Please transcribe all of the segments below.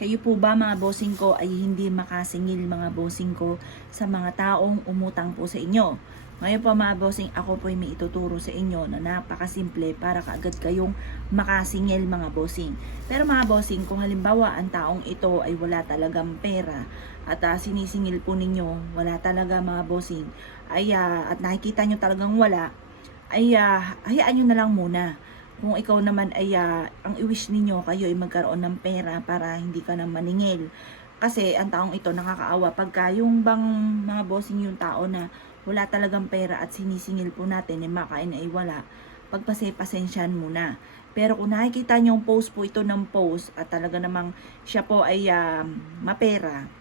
Kayo po ba mga bossing ko ay hindi makasingil mga bossing ko sa mga taong umutang po sa inyo? Ngayon po mga bossing, ako po ay may ituturo sa inyo na napakasimple para kaagad kayong makasingil mga bossing. Pero mga bossing, kung halimbawa ang taong ito ay wala talagang pera at sinisingil po ninyo, wala talaga mga bossing, at nakikita nyo talagang wala, hayaan nyo na lang muna. Kung ikaw naman ang i-wish ninyo kayo ay magkaroon ng pera para hindi ka na maningil. Kasi ang taong ito nakakaawa pagka yung bang mga bossing yung tao na wala talagang pera at sinisingil po natin makain ay wala. Pagpasensyahan muna. Pero kung nakikita nyo yung post po ito ng post at talaga namang siya po ay mapera,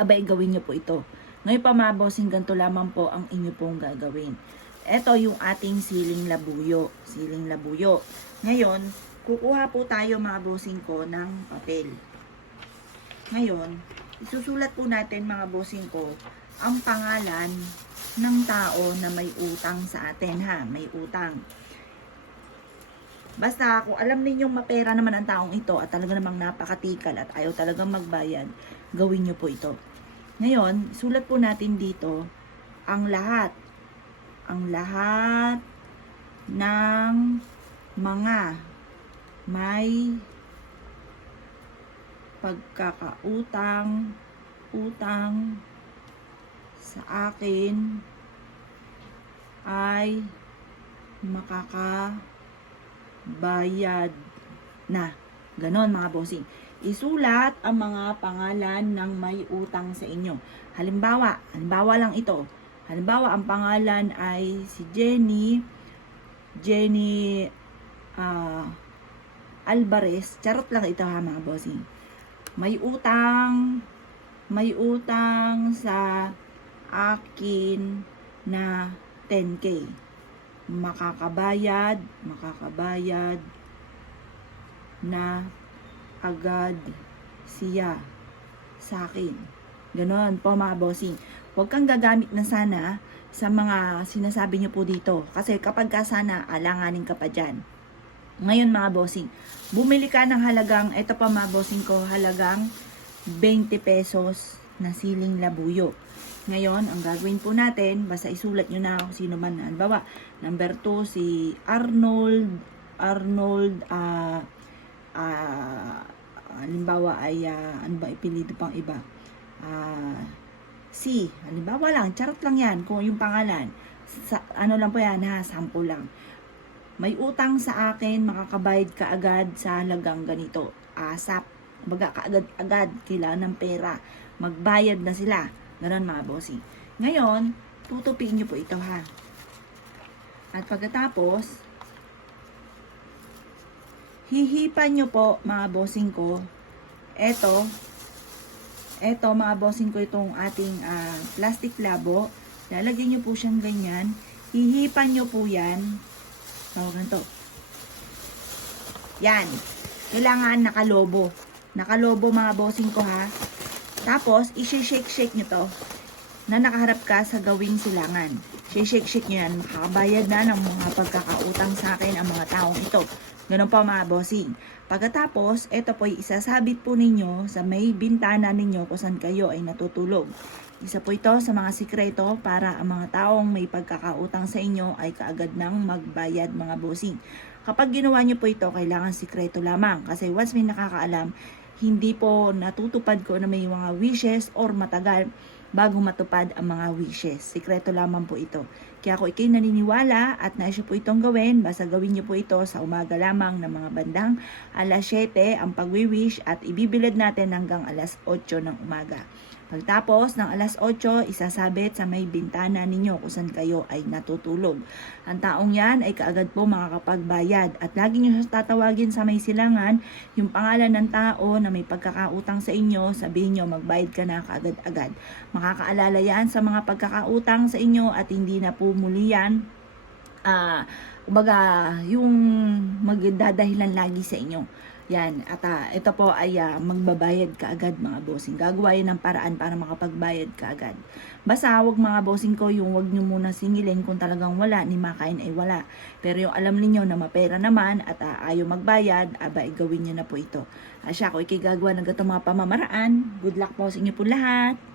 abay gawin nyo po ito. Ngayon pa mga bossing, ganito lamang po ang inyo pong gagawin. Ito yung ating siling labuyo. Siling labuyo. Ngayon, kukuha po tayo mga bossing ko ng papel. Ngayon, isusulat po natin mga bossing ko ang pangalan ng tao na may utang sa atin ha. May utang. Basta kung alam ninyong mapera naman ang taong ito at talaga namang napakatikal at ayaw talagang magbayad, gawin nyo po ito. Ngayon, sulat po natin dito ang lahat ng mga may utang sa akin ay makakabayad na. Ganon mga bossing. Isulat ang mga pangalan ng may utang sa inyo. Halimbawa lang ito. Halimbawa, ang pangalan ay si Jenny Alvarez. Charot lang ito ha mga bossing. May utang sa akin na 10K. Makakabayad na agad siya sa akin. Ganon po mga bossing. Huwag kang gagamit na sana sa mga sinasabi nyo po dito. Kasi kapag ka sana, alanganin ka pa dyan. Ngayon mga bossing, bumili ka ng halagang, ito pa mga bossing ko, halagang 20 pesos na siling labuyo. Ngayon, ang gagawin po natin, basta isulat nyo na kung sino man. Halimbawa, number 2, si Arnold, halimbawa ay, ano ba ipilido pang iba? C, halimbawa lang, charot lang yan kung yung pangalan. Ano lang po yan ha, sample lang. May utang sa akin, makakabayad ka agad sa halagang ganito. ASAP, baga kaagad-agad, kailangan ng pera. Magbayad na sila. Ganon mga bossing. Ngayon, tutupiin nyo po ito ha. At pagkatapos, hihipan nyo po mga bossing ko. Eto mga bossing ko, itong ating plastic labo. Lalagyan nyo po siyang ganyan. Hihipan nyo po yan. Tawagan to. Yan. Kailangan nakalobo. Nakalobo mga bossing ko ha. Tapos, i-shake nyo to na nakaharap ka sa gawing silangan. Shake nyo yan. Makakabayad na ng mga pagkakautang sa akin ang mga taong ito. Ganun pa mga bossing. Pagkatapos, ito po isasabit po ninyo sa may bintana ninyo kung saan kayo ay natutulog. Isa po ito sa mga sikreto para ang mga taong may pagkakautang sa inyo ay kaagad nang magbayad mga bossing. Kapag ginawa nyo po ito, kailangan sikreto lamang. Kasi once may nakakaalam, hindi po natutupad ko na may mga wishes or matagal bago matupad ang mga wishes. Sikreto lamang po ito. Kaya kung ikay naniniwala at naisyo po itong gawin, basta gawin niyo po ito sa umaga lamang ng mga bandang alas 7 ang pagwiwish at ibibilad natin hanggang alas 8 ng umaga. Pagtapos ng alas 8, isasabit sa may bintana ninyo kung saan kayo ay natutulog. Ang taong yan ay kaagad po makakapagbayad at lagi nyo tatawagin sa may silangan yung pangalan ng tao na may pagkakautang sa inyo, sabihin nyo magbayad ka na kaagad-agad. Makakaalala yan sa mga pagkakautang sa inyo at hindi na po muli yan yung magdadahilan lagi sa inyo. Yan, at ito po ay magbabayad ka agad mga bossing. Gagawa yun ng paraan para makapagbayad ka agad. Basta wag mga bossing ko, yung wag nyo muna singilin kung talagang wala, ni makain ay wala. Pero yung alam niyo na mapera naman at ayaw magbayad, gawin nyo na po ito. Siya ako ikigagawa ng gatong mga pamamaraan. Good luck po sa inyo po lahat.